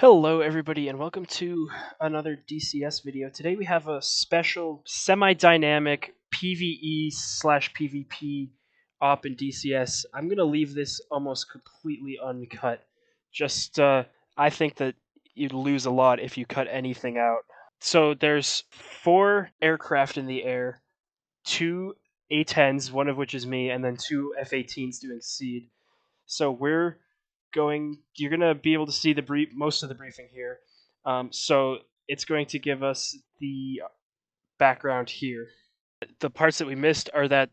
Hello everybody and welcome to another DCS video. Today we have a special semi-dynamic PvE slash PvP op in DCS. I'm going to leave this almost completely uncut. I think that you'd lose a lot if you cut anything out. So there's 4 aircraft in the air, 2 A-10s, one of which is me, and then 2 F-18s doing seed. So you're going to be able to see most of the briefing here. So it's going to give us the background here. The parts that we missed are that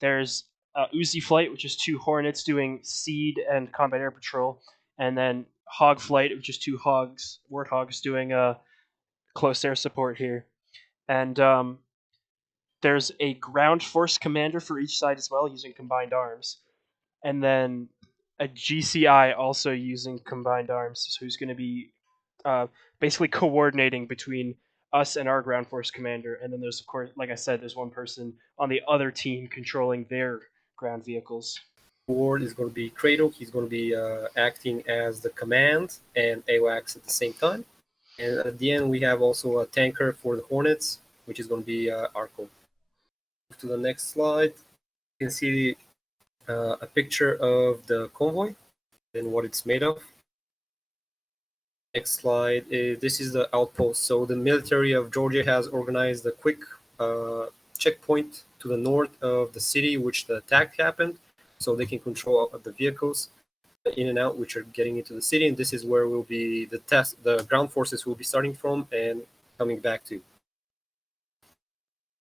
there's Uzi Flight, which is 2 Hornets doing seed and combat air patrol, and then Hawg Flight, which is 2 Warthogs doing close air support here. And there's a ground force commander for each side as well, using combined arms. And then a GCI also using combined arms, who's going to be basically coordinating between us and our ground force commander. And then there's, of course, like I said, there's one person on the other team controlling their ground vehicles. Ward is going to be Krato. He's going to be acting as the command and AWACS at the same time. And at the end, we have also a tanker for the Hornets, which is going to be Arco. To the next slide, you can see a picture of the convoy and what it's made of. Next slide, this is the outpost. So the military of Georgia has organized a quick checkpoint to the north of the city, which the attack happened, so they can control the vehicles in and out, which are getting into the city. And this is where will be the ground forces will be starting from and coming back to.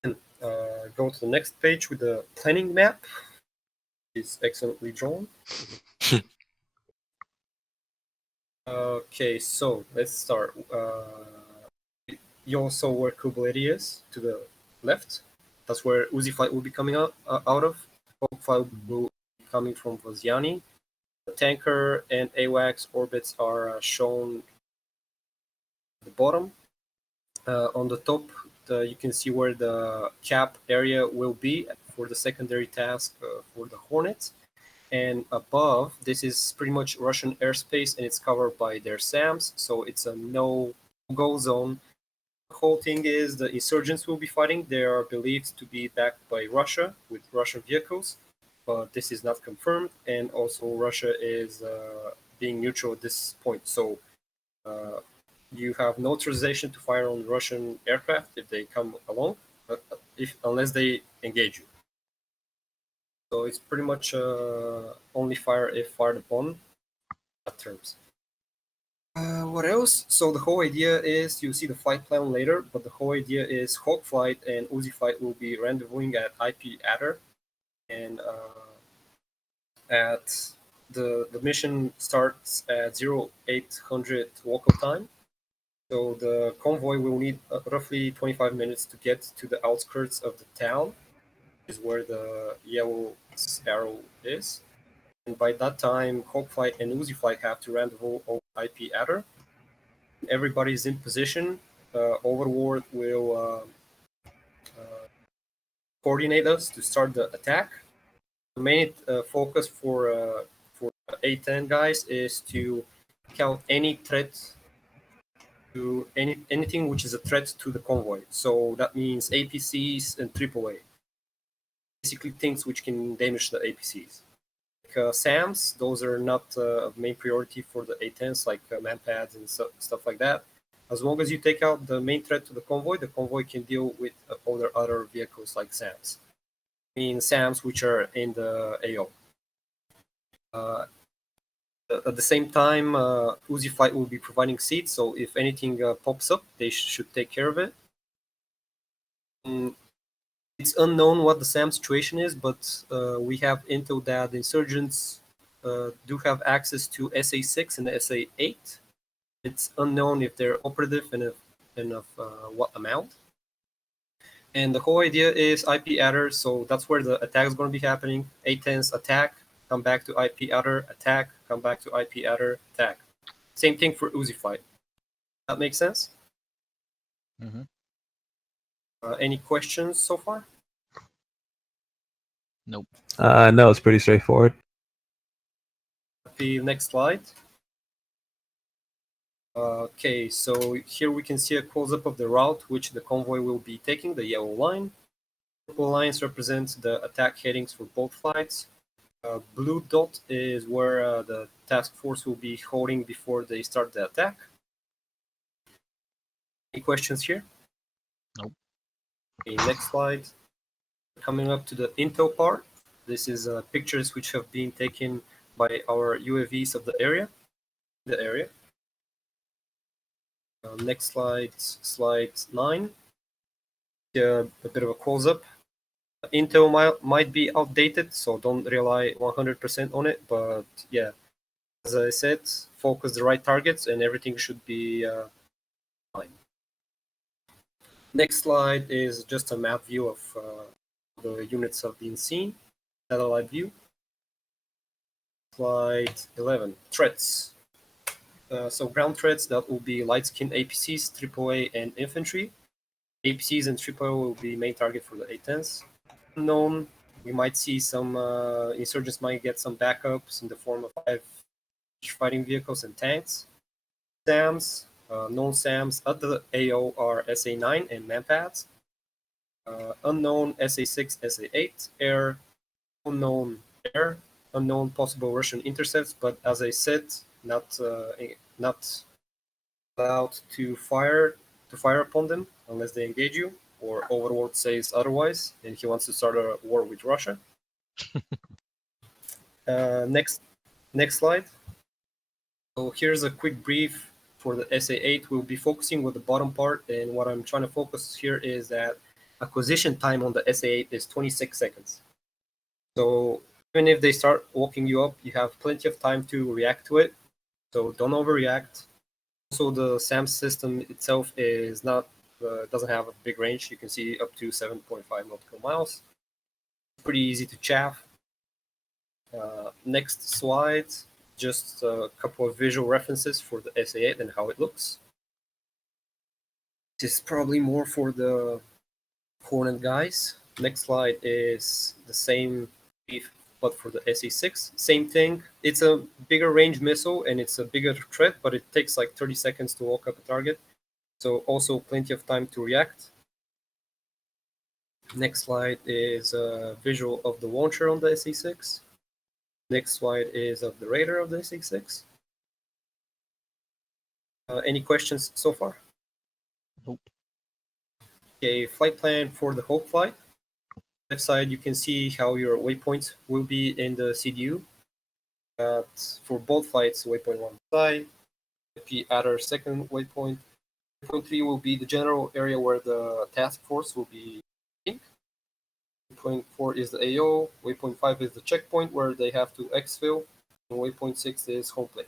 And go to the next page with the planning map. It's excellently drawn. Okay, so let's start. You also where Cooperative is to the left. That's where Uzi Flight will be coming out of. Hawg Flight will be coming from Voziani. The tanker and AWACS orbits are shown at the bottom. On the top, you can see where the cap area will be for the secondary task for the Hornets. And above, this is pretty much Russian airspace, and it's covered by their SAMs, so it's a no-go zone. The whole thing is the insurgents will be fighting. They are believed to be backed by Russia with Russian vehicles, but this is not confirmed. And also, Russia is being neutral at this point. So you have no authorization to fire on Russian aircraft if they come along, unless they engage you. So it's pretty much only fire if fired upon terms. What else? So the whole idea is, you see the flight plan later, but the whole idea is Hawg Flight and Uzi Flight will be rendezvousing at IP Adder, and at the mission starts at 0800 local time. So the convoy will need roughly 25 minutes to get to the outskirts of the town, is where the yellow arrow is. And by that time, Hawg Flight and Uzi Flight have to rendezvous on IP Adder. Everybody's in position. Overlord will coordinate us to start the attack. The main focus for A10 guys is to count any threat to anything which is a threat to the convoy. So that means APCs and AAA. Basically things which can damage the APCs. SAMs, those are not a main priority for the A10s, like manpads and stuff like that. As long as you take out the main threat to the convoy can deal with all their other vehicles like SAMs. I mean SAMs which are in the AO. At the same time, Uzi Flight will be providing seeds, so if anything pops up, they should take care of it. It's unknown what the SAM situation is, but we have intel that the insurgents do have access to SA6 and SA8. It's unknown if they're operative and of what amount. And the whole idea is IP Adder, so that's where the attack is going to be happening. A10s attack, come back to IP Adder, attack, come back to IP Adder, attack. Same thing for Uzi Flight. That makes sense? Mm-hmm. Any questions so far? Nope. No, it's pretty straightforward. The next slide. Okay, so here we can see a close-up of the route which the convoy will be taking, the yellow line. Purple lines represent the attack headings for both flights. Blue dot is where the task force will be holding before they start the attack. Any questions here? Nope. Okay, next slide. Coming up to the intel part. This is pictures which have been taken by our UAVs of the area. Next slide, slide 9. A bit of a close-up. Intel might be outdated, so don't rely 100% on it. But yeah, as I said, focus the right targets and everything should be fine. Next slide is just a map view of the units have been seen, satellite view. Slide 11, threats. So ground threats, that will be light-skinned APCs, AAA, and infantry. APCs and AAA will be main target for the A-10s. Unknown, we might see some insurgents might get some backups in the form of 5 fighting vehicles and tanks. SAMs, known SAMs at the AO are SA-9 and manpads. Unknown SA-6, SA-8, air, unknown air, unknown possible Russian intercepts, but as I said, not allowed to fire upon them unless they engage you, or Overlord says otherwise, and he wants to start a war with Russia. Next slide. So here's a quick brief for the SA-8. We'll be focusing with the bottom part, and what I'm trying to focus here is that acquisition time on the SA-8 is 26 seconds. So even if they start walking you up, you have plenty of time to react to it. So don't overreact. Also, the SAM system itself is not doesn't have a big range. You can see up to 7.5 nautical miles. Pretty easy to chaff. Next slide, just a couple of visual references for the SA-8 and how it looks. This is probably more for the Hornet guys. Next slide is the same brief, but for the SA-6. Same thing. It's a bigger range missile and it's a bigger threat, but it takes like 30 seconds to walk up a target. So also plenty of time to react. Next slide is a visual of the launcher on the SA-6. Next slide is of the radar of the SA-6. Any questions so far? Nope. Okay, flight plan for the Hawg flight. Left side, you can see how your waypoints will be in the CDU. For both flights, waypoint 1 side. If add our second waypoint, waypoint 3 will be the general area where the task force will be. Waypoint 4 is the AO. Waypoint 5 is the checkpoint where they have to exfil. And waypoint 6 is home plate.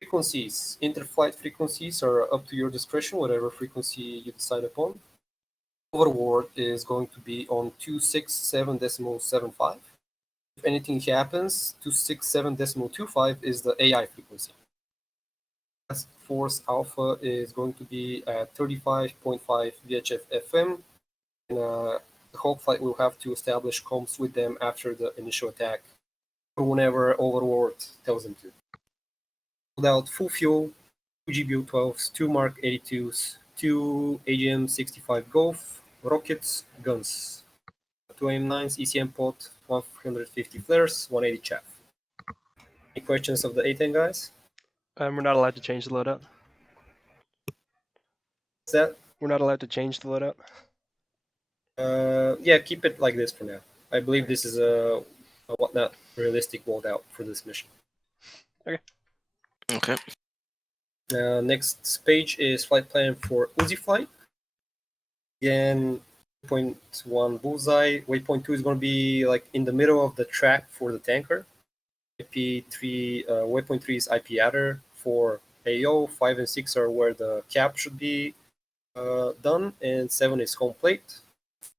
Frequencies. Interflight frequencies are up to your discretion, whatever frequency you decide upon. Overboard is going to be on 267.75. If anything happens, 267.25 is the AI frequency. Task Force Alpha is going to be at 35.5 VHF FM. And the Hawk flight will have to establish comms with them after the initial attack, or whenever Overlord tells them to. Without full fuel, 2 GBU-12s, 2 Mark 82s, 2 AGM-65 Golf, rockets, guns, 2 AIM-9s, ECM pod, 150 flares, 180 chaff. Any questions of the A-10 guys? We're not allowed to change the loadout. Is that? We're not allowed to change the loadout. Yeah, keep it like this for now. I believe this is a not realistic loadout for this mission. Okay. Next page is flight plan for Uzi flight. Again, waypoint 1 bullseye. Waypoint 2 is going to be like in the middle of the track for the tanker. IP3, waypoint 3 is IP adder for AO. 5 and 6 are where the cap should be done, and 7 is home plate.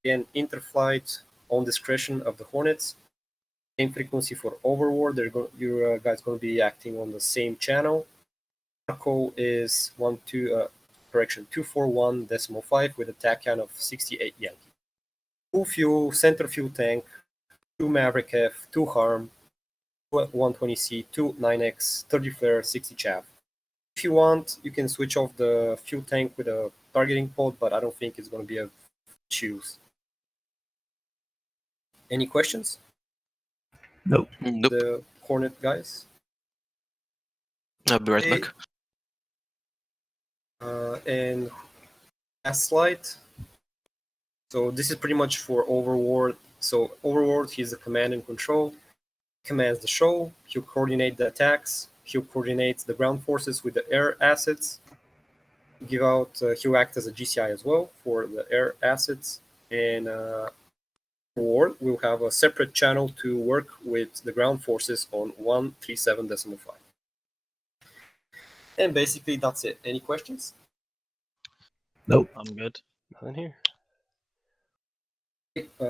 Again, interflight on discretion of the Hornets. Same frequency for Overward. Your guys going to be acting on the same channel. Marco is 241.5 with a TAC count of 68 Yankee. Full fuel, center fuel tank, 2 Maverick F, 2 Harm, 120C, 2 9X, 30 flare, 60 chaff. If you want, you can switch off the fuel tank with a targeting pod, but I don't think it's going to be a choose. Any questions? Nope. Nope. The Hornet guys? I'll be right Okay. back. And last slide. So this is pretty much for Overlord. So Overlord, he's the command and control. Commands the show. He'll coordinate the attacks. He'll coordinate the ground forces with the air assets. He'll act as a GCI as well for the air assets. And War will have a separate channel to work with the ground forces on 137.5. And basically that's it. Any questions? Nope. I'm good. Nothing here.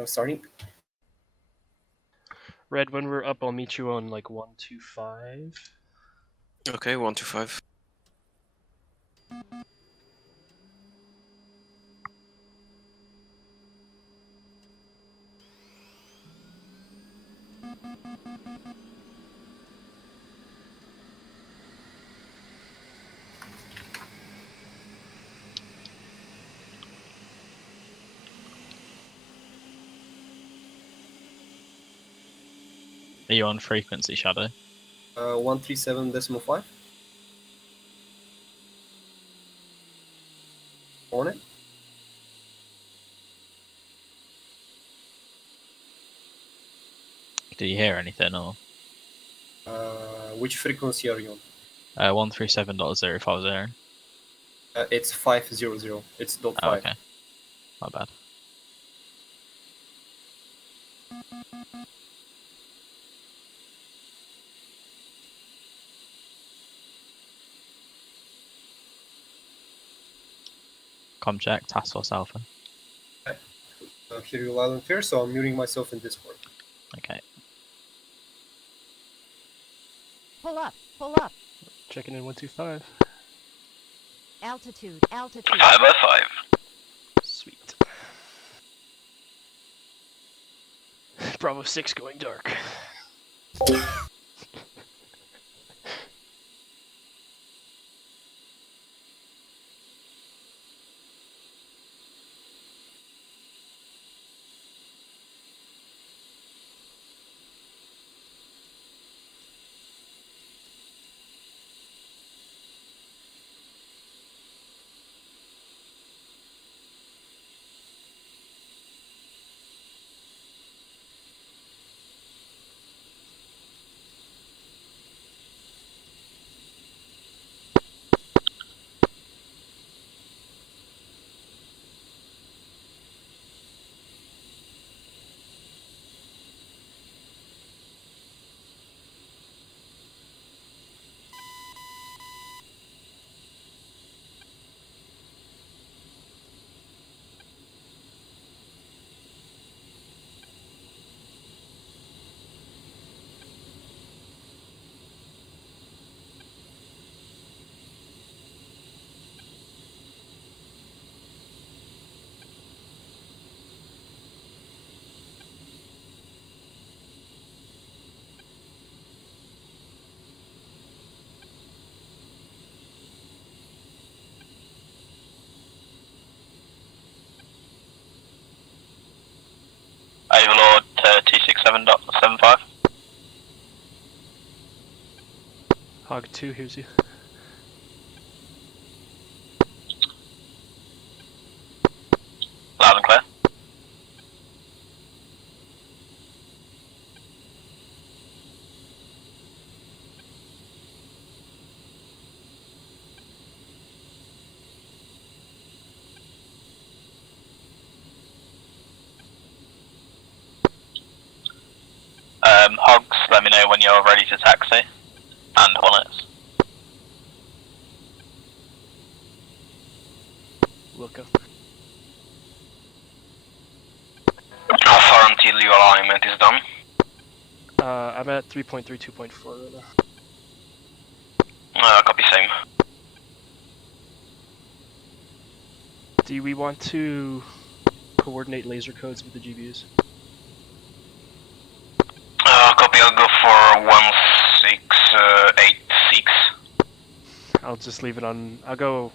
Starting. Red, when we're up, I'll meet you on like 125. Okay, 125. Are you on frequency, Shadow? 137.5. Hornet. Do you hear anything or? Which frequency are you on? 137.050. It's 500. It's dot Oh, 5. okay. Not bad. Com check, Task Force Alpha. Hear you loud and clear, so I'm muting myself in Discord. Okay. Pull up, pull up. Checking in 125. Altitude, altitude. 505. Sweet. Bravo 6 going dark. Overlord T67.75. Hawg 2 here's you. Loud and clear. Hogs, let me know when you're ready to taxi. And Hornets. Wilco. How far until your alignment is done? I'm at 3.3, 2.4 right now. Copy, same. Do we want to coordinate laser codes with the GBUs? Copy, I'll go for 1686. I'll just leave it on. I'll go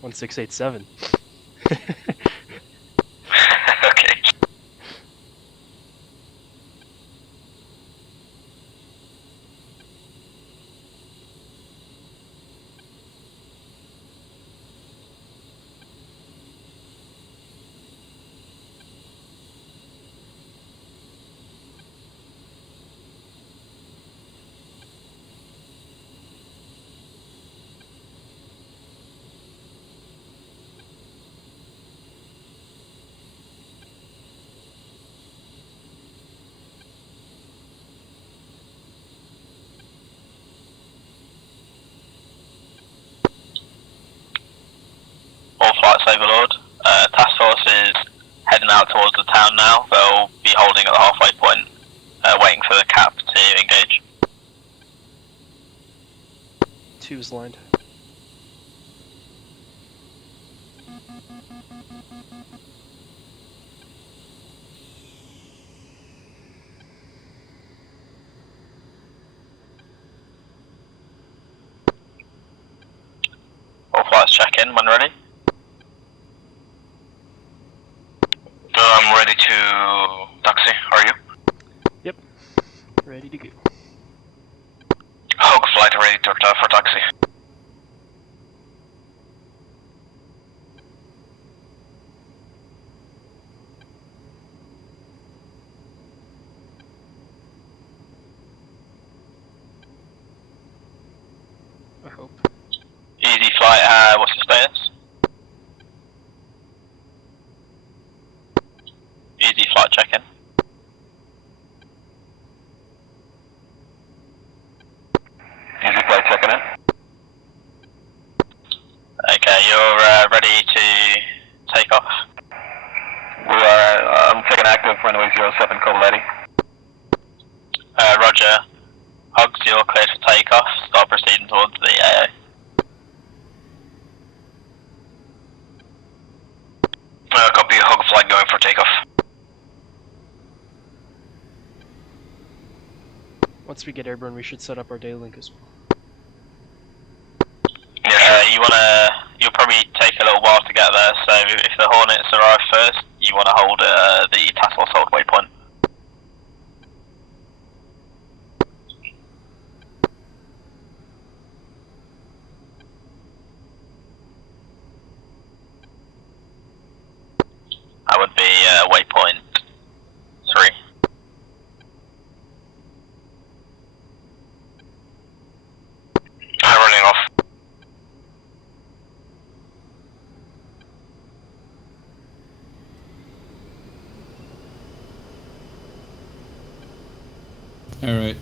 1687. Okay. All flights overlord. Task force is heading out towards the town now. They'll be holding at the halfway point, waiting for the cap to engage. 2's lined. All flights check in when ready. I'm ready to taxi. Are you? Yep. Ready to go. Hawg flight ready to, for taxi. I hope. Easy flight, what's the status? Easy flight check-in. Easy flight checking in. Okay, you're ready to take off? We are, I'm taking active runway 07, call ready. Roger. Hogs, you're clear to take off. Start proceeding towards the AA. Copy, Hog flight going for takeoff. Once we get airborne, we should set up our day link as well. Yeah, you'll probably take a little while to get there, so if the Hornets arrive first, you want to hold the task force hold waypoint. That would be waypoint 3. Running off. All right.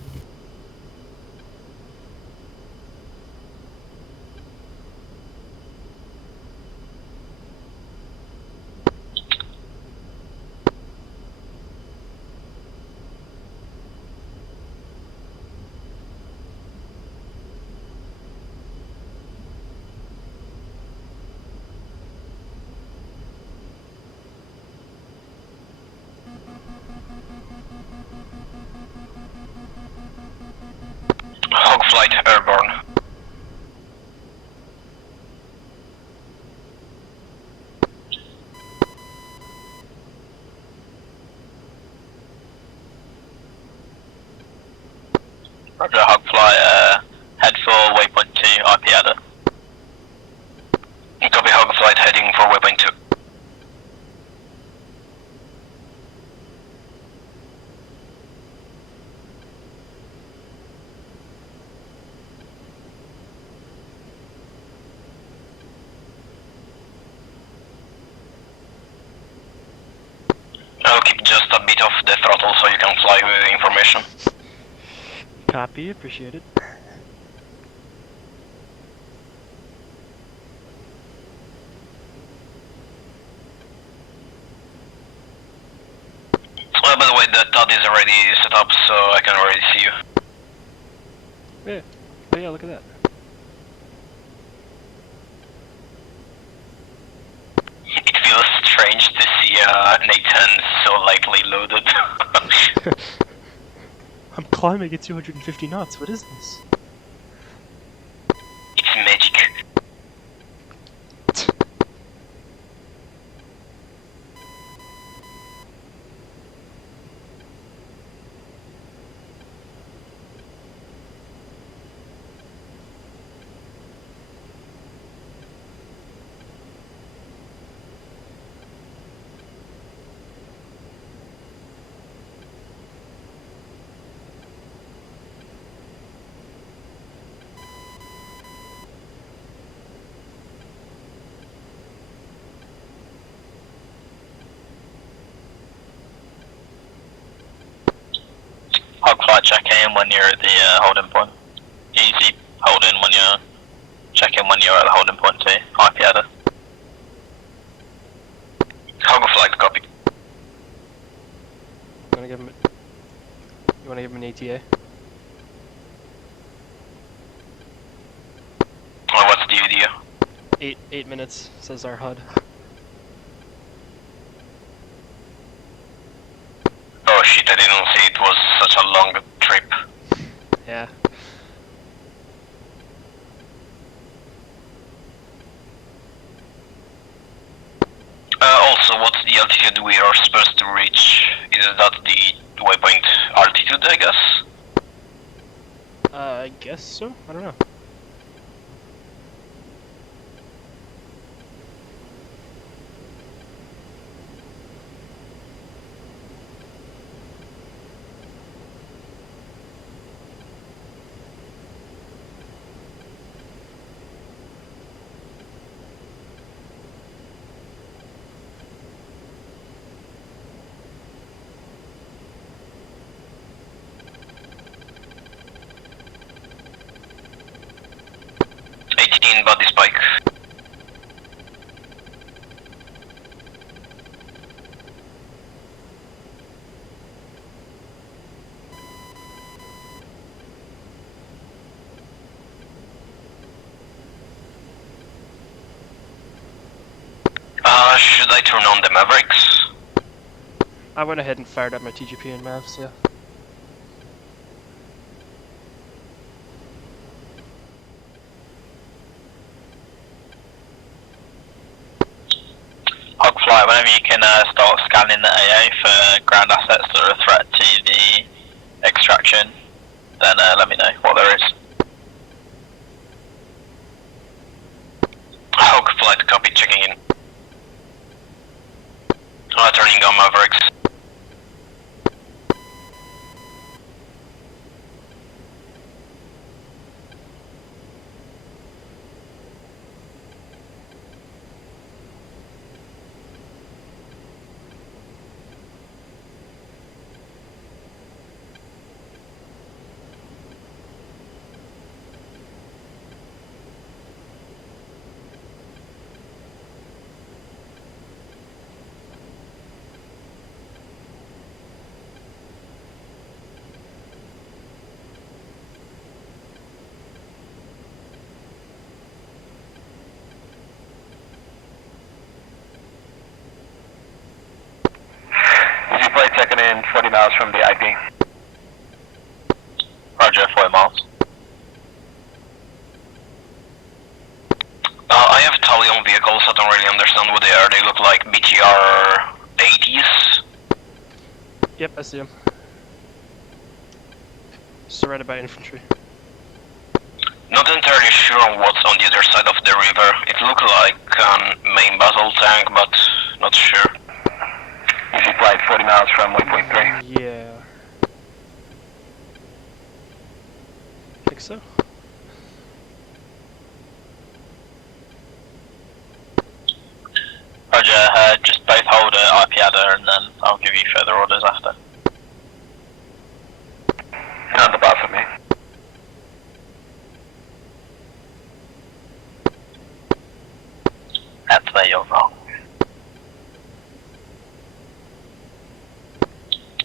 Hog flight airborne. Roger, Hog flight, head for waypoint 2, IP adder. Copy, Hog flight heading for waypoint 2. I'll keep just a bit off the throttle so you can fly with the information. Copy, appreciate it. By the way, the TUD is already set up, so I can already see you. Yeah. Oh yeah, look at that. It feels strange to see an A-10 so lightly loaded. I'm climbing at 250 knots. What is this? It check in when you're at the holding point. Easy hold in when you're check in when you're at the holding point too. IP header. Hawg flight copy. You wanna give him an ATA? Or what's the video? 8 minutes, says our HUD. Oh shit, I didn't see it was such a long trip. Yeah. Also, what's the altitude we are supposed to reach? Is that the waypoint altitude, I guess? I guess so? I don't know. Body spike. Should I turn on the Mavericks? I went ahead and fired up my TGP and Mavs, yeah. Hogfly, whenever you can start scanning the AA for ground assets that are a threat to the extraction, then let me know what there is. Hogfly, copy, checking in. Turning on Mavericks. Checking in 40 miles from the IP. Roger, 40 miles. I have Italian vehicles, I don't really understand what they are. They look like BTR 80s. Yep, I see him. Surrounded by infantry. Not entirely sure on what's on the other side of the river. It looked like a main battle tank, but not sure. Easy flight 40 miles from waypoint 3. Yeah. Think so. Roger, just both hold IP header and then I'll give you further orders after. On the bus with me. That's where you're wrong.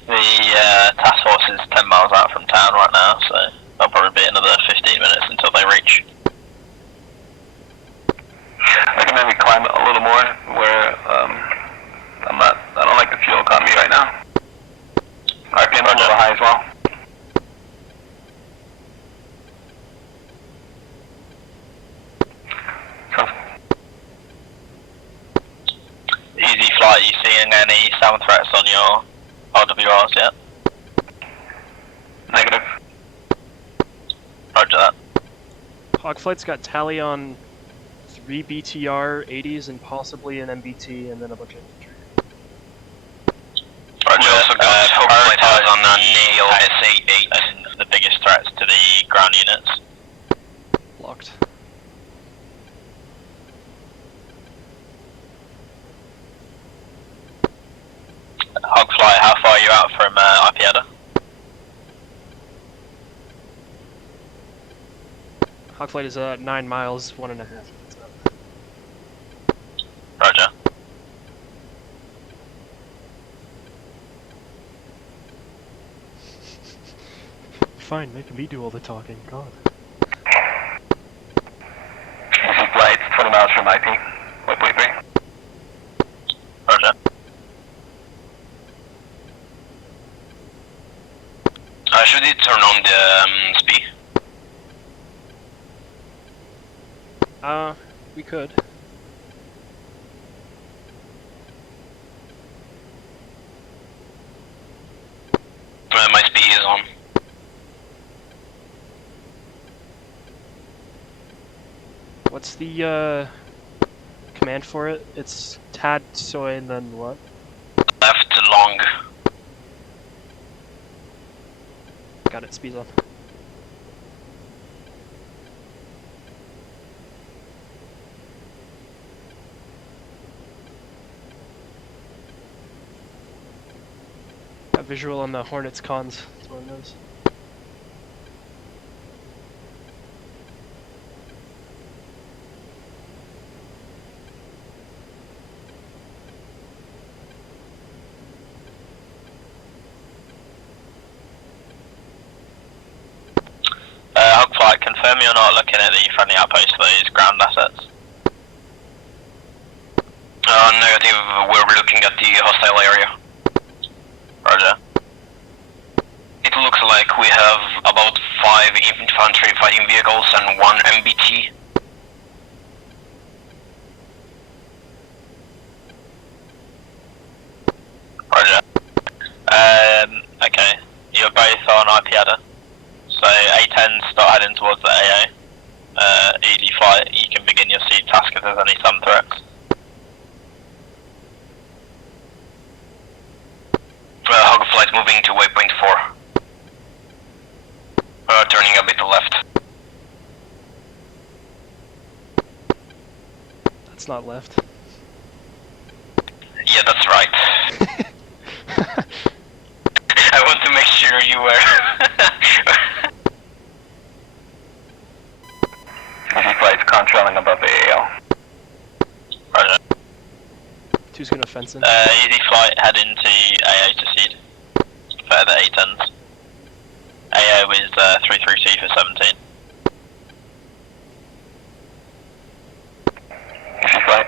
The task force is 10 miles out from town right now, so there'll probably be another 15 minutes until they reach. I can maybe climb a little more where I don't like the fuel economy right now. RPM a little high as well. Easy flight, you seeing any sound threats on your RWRs yet? Negative. Roger that. Hogflight's got tally on 3 BTR 80s and possibly an MBT and then a bunch of infantry. Roger, also got Hogflight has on a Neil SA-8 and the biggest threats to the ground units. Blocked. Hogfly, how far are you out from IP header? Hawk flight is 9 miles, 1.5. Roger. Fine, make me do all the talking. God. Easy flight, 20 miles from IP. Waypoint 3. Roger. Should it turn on the SPI? We could. My SPI is on. What's the command for it? It's tad soy and then what? Left long. Got it, speed's on. Got visual on the Hornets cons, that's what it knows. Hawk flight, confirm you're not looking at the friendly outpost for these ground assets. Negative, we're looking at the hostile area. Roger. It looks like we have about 5 infantry fighting vehicles and 1 MBT. Roger. Okay, you're both on IPADA. So A10 start heading towards the AA. Easy flight, you can begin your seed task if there's any sun threats. Hog flight moving to waypoint 4. Turning a bit to left. That's not left. Yeah, that's right. I want to make sure you were. Easy flight's contrailing above the AO. Roger. Two's gonna fence in. Easy flight, head into AA to seed. Further A10s. AO is 33C for 17. Easy flight.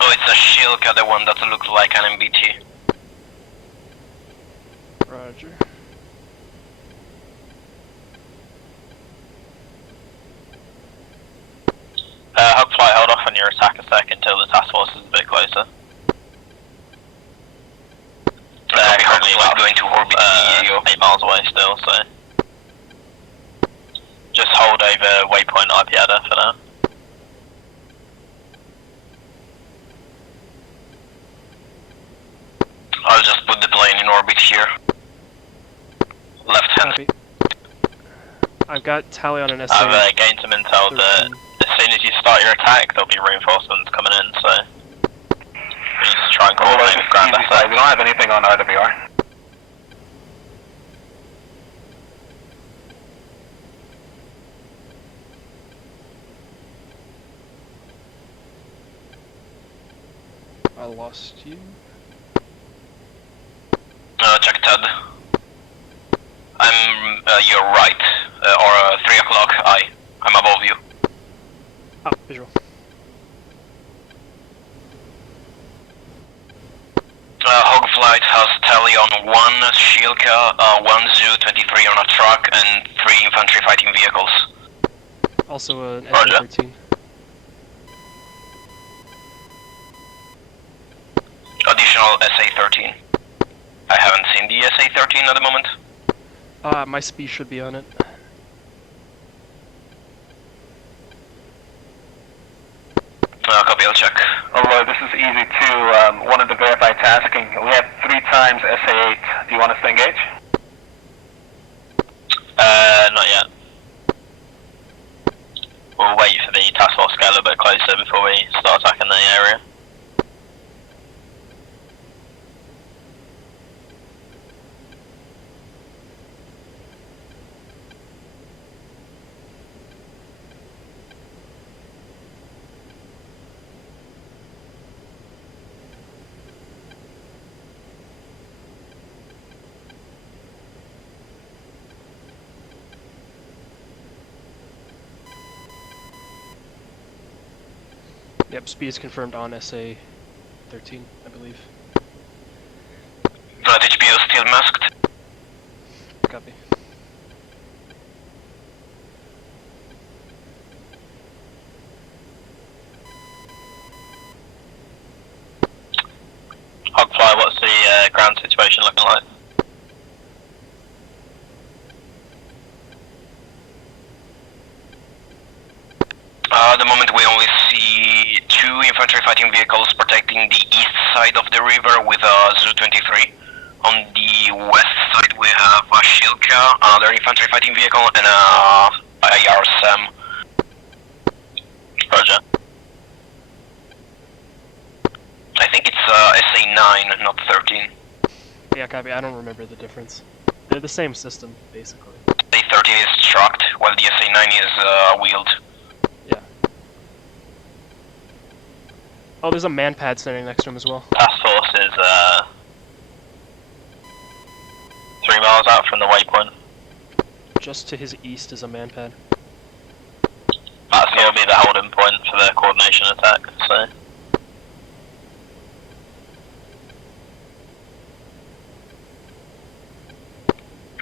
Oh, it's a Shilka, the one that looks like an MBT. Roger. Hog flight, hold off on your attack a sec until the task force is a bit closer. Currently about going to orbit 8 miles away still, so just hold over waypoint IPADA for now. I'll just put the plane in orbit here. Left hand. Copy. I've got tally on an SA. I've gained some intel that as soon as you start your attack, there'll be reinforcements coming in, so we just try and coordinate with ground assets. We don't have anything on RWR. I lost you. Check Ted. I'm, you're right, or 3 o'clock, I'm above you. Oh, visual. Hog flight has tally on 1 Shilka, 1 Zu-23 on a truck, and 3 infantry fighting vehicles. Also an Roger. SA-13. Additional SA-13. I haven't seen the SA-13 at the moment. My SPI should be on it. Copy, I'll check. Hello, this is Easy 2. Wanted to verify tasking. We have 3 times SA-8. Do you want us to engage? Not yet. We'll wait for the task force to get a little bit closer before we start attacking the area. Yep, speed is confirmed on SA-13, I believe. That HPO still masked. Copy. Hogfly, what's the ground situation looking like? At the moment we only see 2 infantry fighting vehicles protecting the east side of the river with a Zu-23. On the west side we have a Shilka, another infantry fighting vehicle, and a IR-SAM. Roger. I think it's SA-9, not 13. Yeah, copy. I don't remember the difference. They're the same system, basically. SA-13 is trucked, while the SA-9 is wheeled. Yeah. Oh, there's a man pad standing next to him as well. Task force is 3 miles out from the waypoint. Just to his east is a man pad. That's going to be the holding point for their coordination attack, so...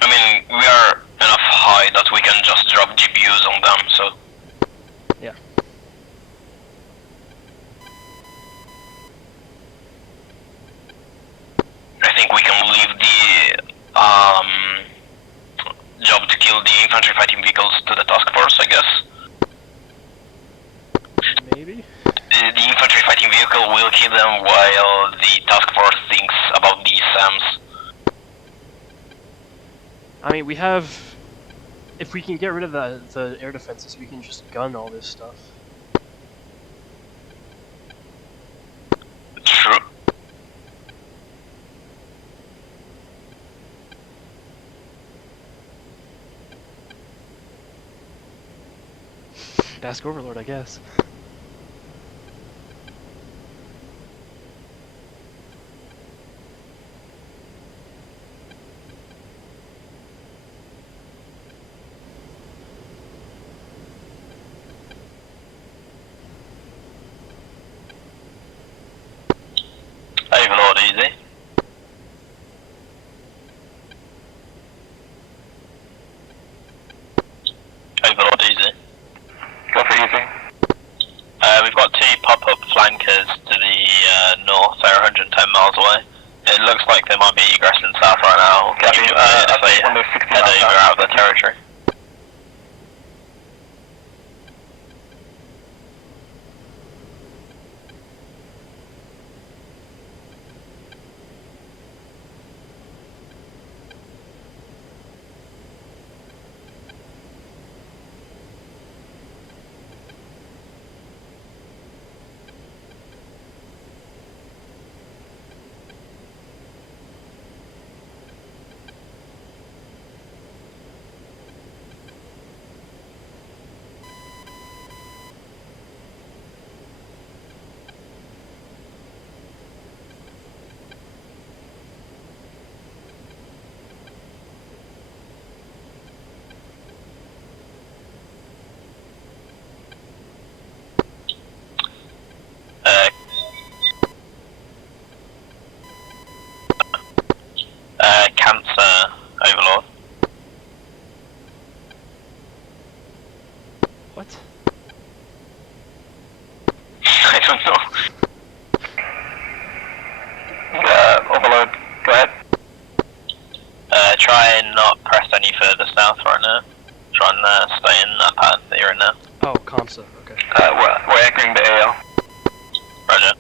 I mean, we are enough high that we can just drop GPUs on them, so... Yeah. I think we can leave the job to kill the infantry fighting vehicles to the task force, I guess. Maybe? The infantry fighting vehicle will kill them while the task force thinks about the SAMs. I mean, we have... If we can get rid of the air defenses, we can just gun all this stuff. True. Ask Overlord, I guess. Overlord easy. Overlord easy. Go for easy. We've got 2 pop-up flankers to the north, they're 110 miles away. It looks like they might be egressing south right now. Can you if they when they're 60 head miles over out of the territory? Kamsa, Overlord. What? I don't know. Overload, go ahead. Try and not press any further south right now. Try and stay in that path that you're in now. Oh, Kamsa, okay. We're anchoring the AO. Roger.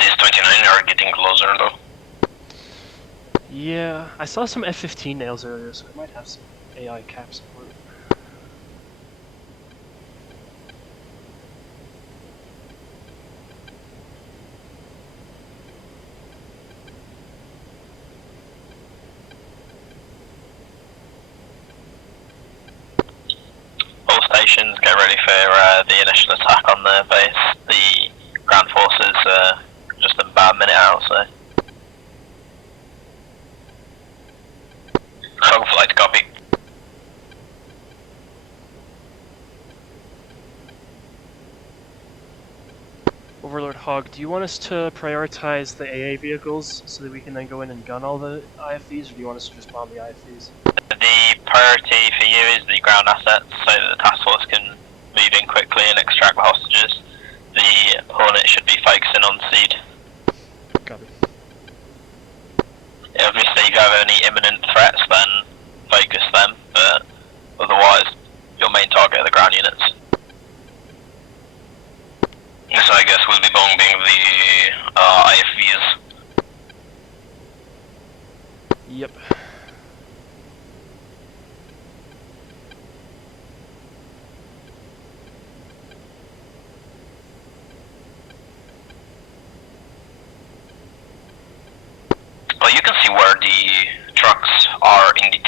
These 29 are getting closer though. Yeah, I saw some F-15 nails earlier, so it might have some AI cap support. All stations, get ready for the initial attack on their base. The ground forces just about a minute out, so. Overlord Hawg, do you want us to prioritize the AA vehicles so that we can then go in and gun all the IFVs, or do you want us to just bomb the IFVs? The priority for you is the ground assets, so that the task force can move in quickly and extract the hostages. The Hornet should be focusing on seed. Copy. Obviously, if you have any imminent threats, then focus them, but otherwise, your main target are the ground units. So I guess we'll be bombing the IFVs. Yep. Well, you can see where the trucks are in the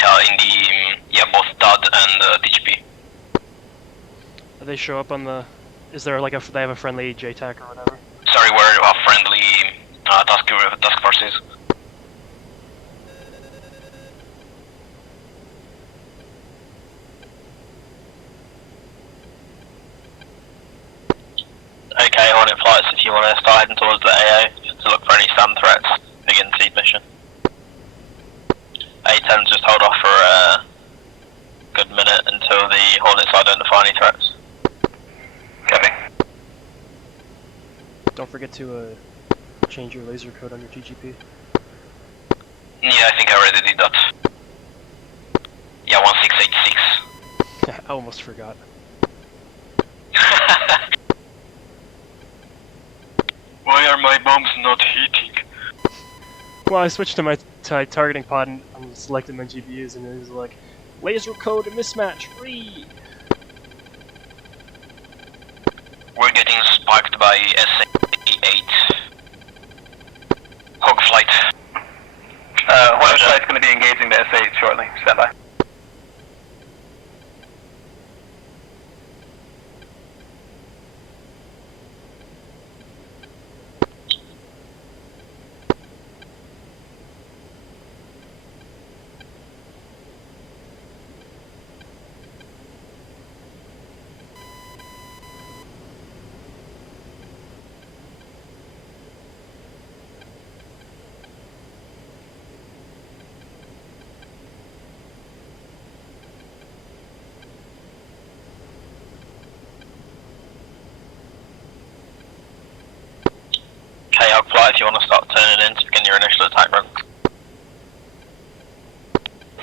both DUD and DGP. They show up on the... Is there like they have a friendly JTAC or whatever? Sorry, we're friendly task forces. Okay, Hornet flights, if you want to start heading towards the AA to look for any SAM threats, begin seed mission. A10, just hold off for a good minute until the Hornets identify any threats. Copy. Don't forget to change your laser code on your TGP. Yeah, I think I already did that. Yeah, 1686. I almost forgot. Why are my bombs not hitting? Well, I switched to my targeting pod and I selected my GPUs and it was like, laser code mismatch, read! We're getting spiked by SA-8. Hawg flight. Hornet flight's going to be engaging the SA-8 shortly. Stand by. Okay, Hawg flight, if you want to start turning in to begin your initial attack run.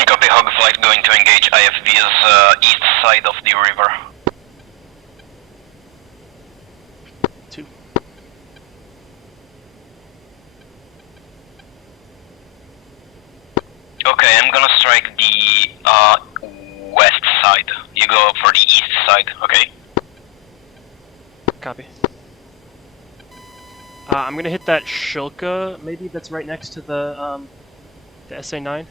Copy, Hawg flight going to engage IFV's east side of the river. 2. Okay, I'm gonna strike the west side. You go for the east side, okay? Copy. I'm gonna hit that Shilka, maybe, that's right next to the SA-9.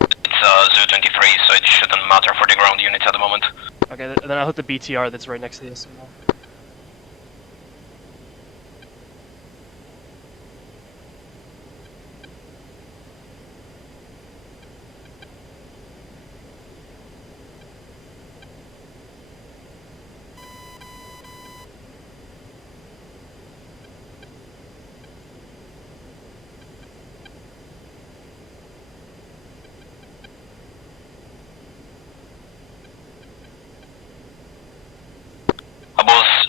It's 023, so it shouldn't matter for the ground units at the moment. Okay, then I'll hit the BTR that's right next to the SA-9.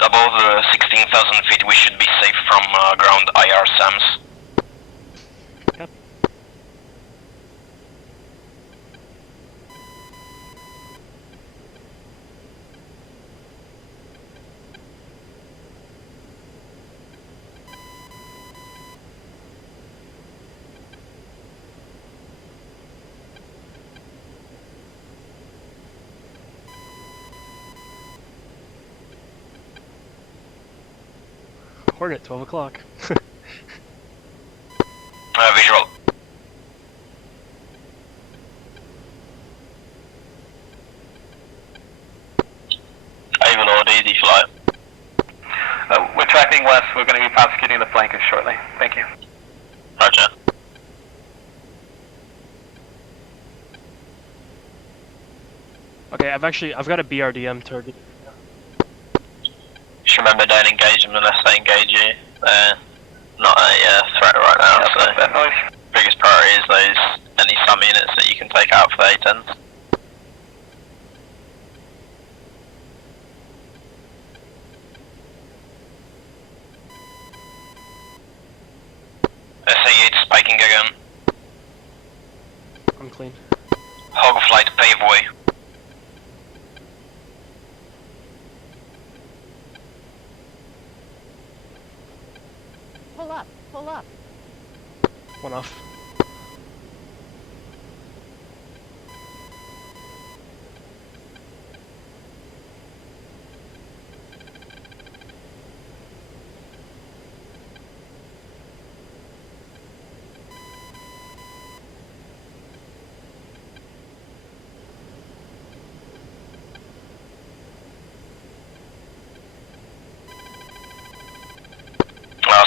Above 16,000 feet, we should be safe from ground IR SAMs. Yep. Hornet, 12 o'clock. Visual. Overlord, easy flight. We're tracking west. We're going to be prosecuting the flankers shortly. Thank you. Roger. Okay, I've got a BRDM target. Just remember, don't engage them unless they engage you. Not a threat right now, so that noise. Biggest priority is those any SAM units that you can take out for the A10s. SA8 spiking again. I'm clean. Hog flight pave way. Pull up, pull up. One off.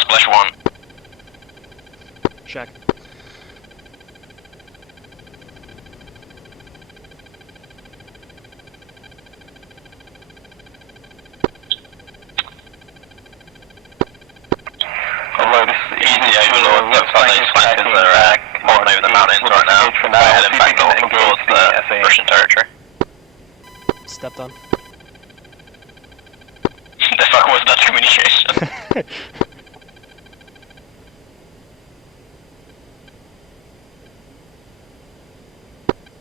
Splash 1. Check. Although this is easy overlord, looks like those flankers are moving over the mountains right now. We're heading back north towards the Russian territory. Stepped on. The fuck was that communication?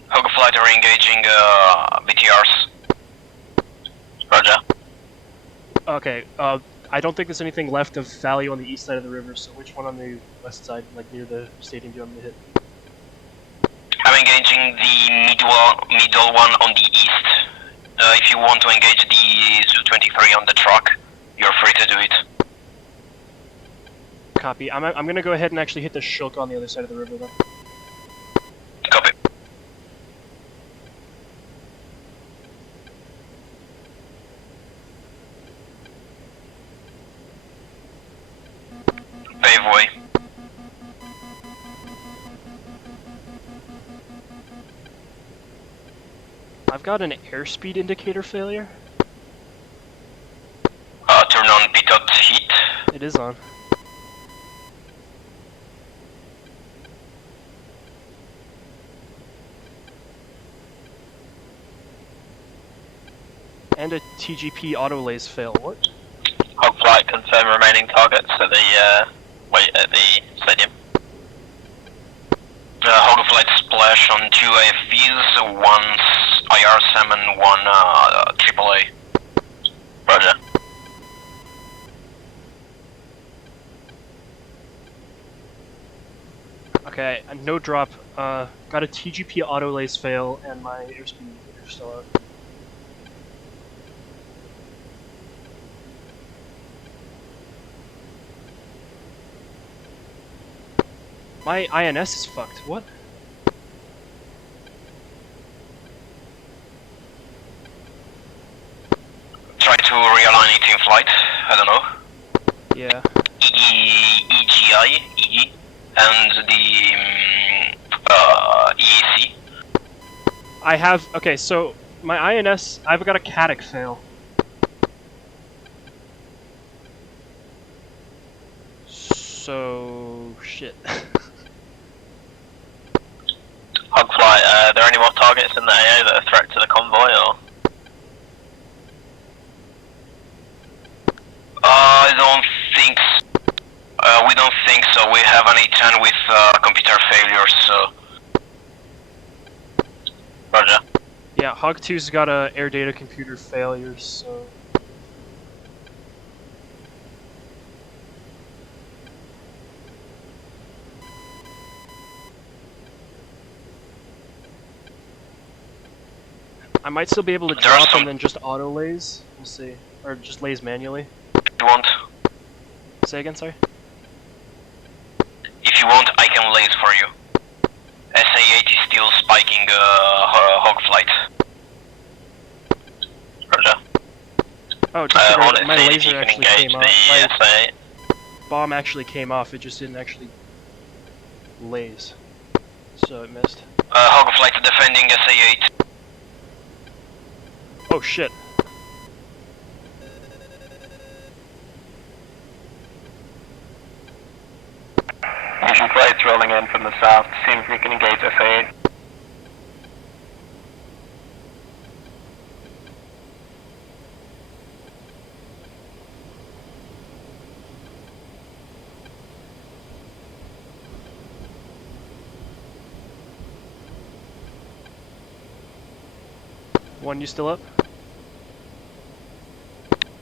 Hog flight are engaging BTRs. Roger. Okay, I don't think there's anything left of value on the east side of the river, so which one on the west side, like near the stadium, do you want me to hit? I'm engaging the middle one on the east. If you want to engage the Zu-23 on the truck, you're free to do it. Copy. I'm gonna go ahead and actually hit the Shulk on the other side of the river, then. Copy. Pave way. I've got an airspeed indicator failure. Turn on pitot heat. It is on. And a TGP auto lays fail. What? Hog flight confirm remaining targets at the at the stadium. Hog flight splash on 2 AFVs, 1 IR salmon, 1 AAA. Roger. Okay, no drop. Got a TGP auto lays fail, and my airspeed indicator still out. My INS is fucked. What? Try to realign it in flight. I don't know. Yeah. EG, and the EAC. I have. Okay, so my INS. I've got a Caddic fail. So shit. Hogfly, are there any more targets in the AA that are a threat to the convoy, or? I don't think so. We don't think so. We have an A10 with computer failures, so... Roger. Yeah, Hog 2's got a air data computer failure, so... I might still be able to There are drop some- and then just auto lays. We'll see. Or just lays manually. If you want, Say again, sorry? if you want, I can lace for you. SA-8 is still spiking Hog flight. Roger. Oh, just On my SA-8 you laser can actually engage came the off. My SA-8. bomb actually came off, it just didn't actually lays. So it missed. Hog flight defending SA-8. Oh shit. Usual plates rolling in from the south. See if we can engage SA8. One, you still up?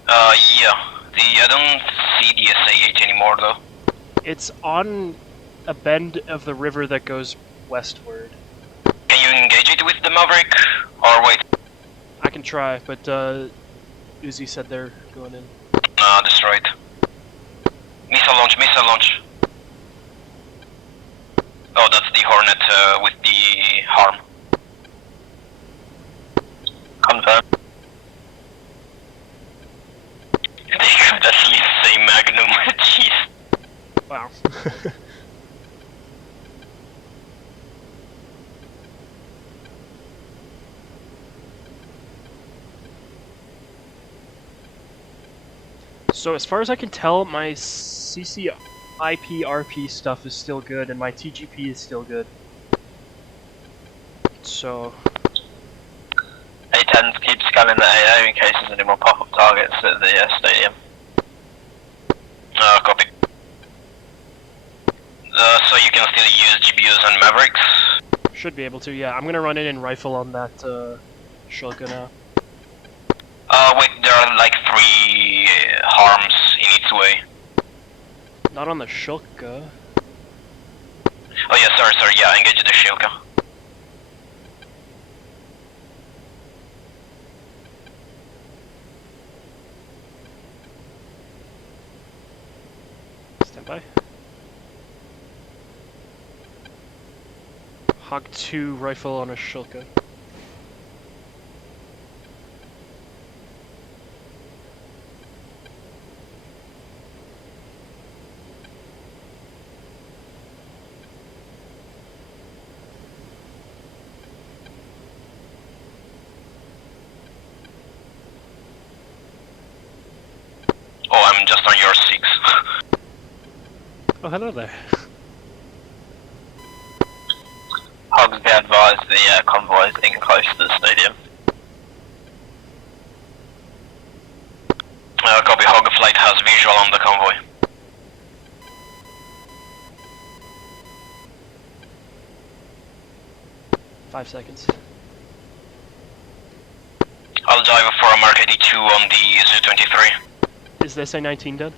Yeah. I don't see the SA8 anymore though. It's on a bend of the river that goes westward. Can you engage it with the Maverick? Or wait, I can try, but Uzi said they're going in. no, destroyed. Missile launch, missile launch. Oh, that's the Hornet with the harm. Confirm. They could at least say Magnum. Jeez. Wow. So as far as I can tell, my CCIP RP stuff is still good, and my TGP is still good. So A10 keep scanning the AA in case there's any more pop-up targets at the stadium. Copy. So you can still use GPUs and Mavericks? should be able to. Yeah, I'm gonna run in and rifle on that shulker now. Wait, there are like 3 harms in its way. Not on the shulker. Oh yeah, sorry, yeah, engage the Shilka. Stand by. Hawg 2 rifle on a shulker. Oh, I'm just on your 6. Oh, hello there. Hogs be advised the convoy is getting close to the stadium. Copy, Hawg flight has visual on the convoy. Five seconds. I'll dive for a Mark 82 on the Zu-23. Is the SA-19 dead?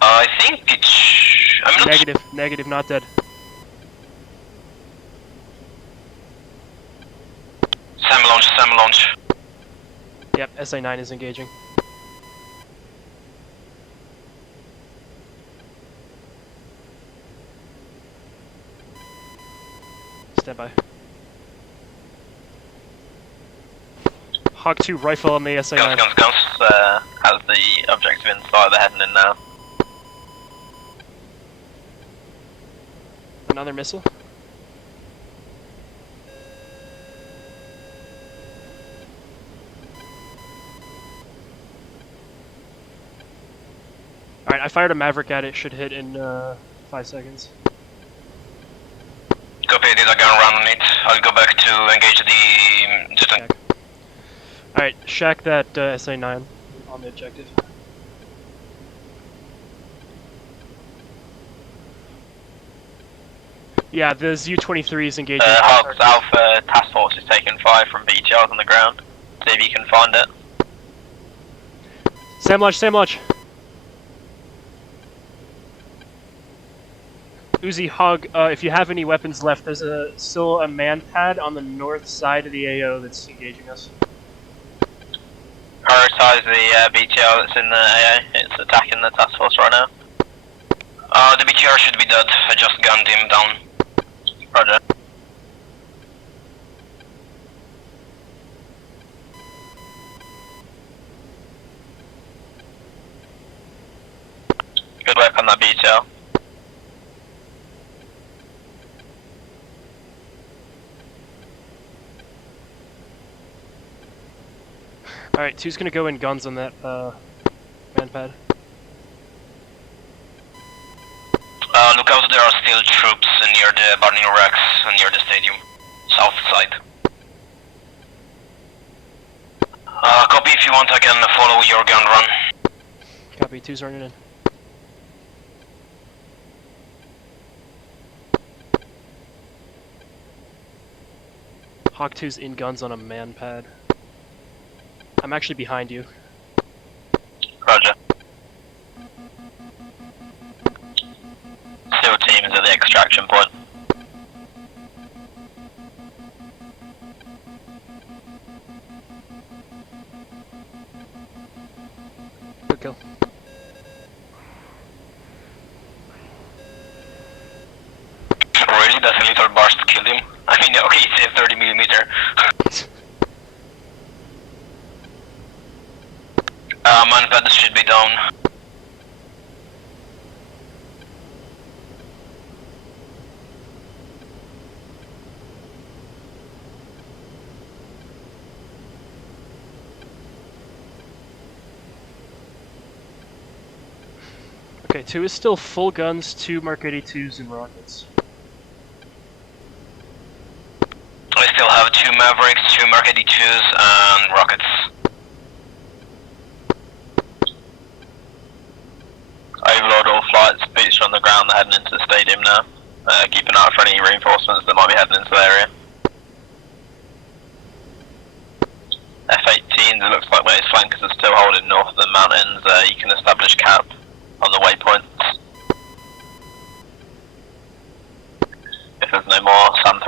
I think it's... I'm not... Negative, negative, not dead. Sam launch. Yep, SA-9 is engaging. Stand by. Hawg 2 rifle on the SA-9. Guns. Has the objective inside, they're heading in now. Another missile. Alright, I fired a Maverick at it, should hit in 5 seconds. Copy, did a gun run on it. I'll go back to engage the Zu-23. Shack. Alright, shack that SA-9 on the objective. Yeah, the Zu-23 is engaging. Hogs Alpha Task Force is taking fire from BTRs on the ground. See if you can find it. Sam launch. Uzi, Hawg, if you have any weapons left, there's still a man pad on the north side of the AO that's engaging us. Prioritize the BTR that's in the AA. It's attacking the task force right now. The BTR should be dead. I just gunned him down. Roger. Good work on that BTR. Alright, 2's gonna go in guns on that man pad. Look out, there are still troops near the burning wrecks and near the stadium. South side. Copy, if you want I can follow your gun run. Copy, 2's running in. Hawk 2's in guns on a man pad. I'm actually behind you. Roger. Still teams at the extraction point. Good kill. Really? That's a little burst killed him? I mean, okay, it's a 30mm. Manpad should be down. Okay, 2 is still full guns, 2 Mark 82s and rockets. I still have 2 Mavericks, 2 Mark 82s, and rockets. Overload all flights, beats are on the ground, they're heading into the stadium now. Keep an eye out for any reinforcements that might be heading into the area. F-18s, it looks like where his flankers are still holding north of the mountains, you can establish cap on the waypoints. If there's no more, Santi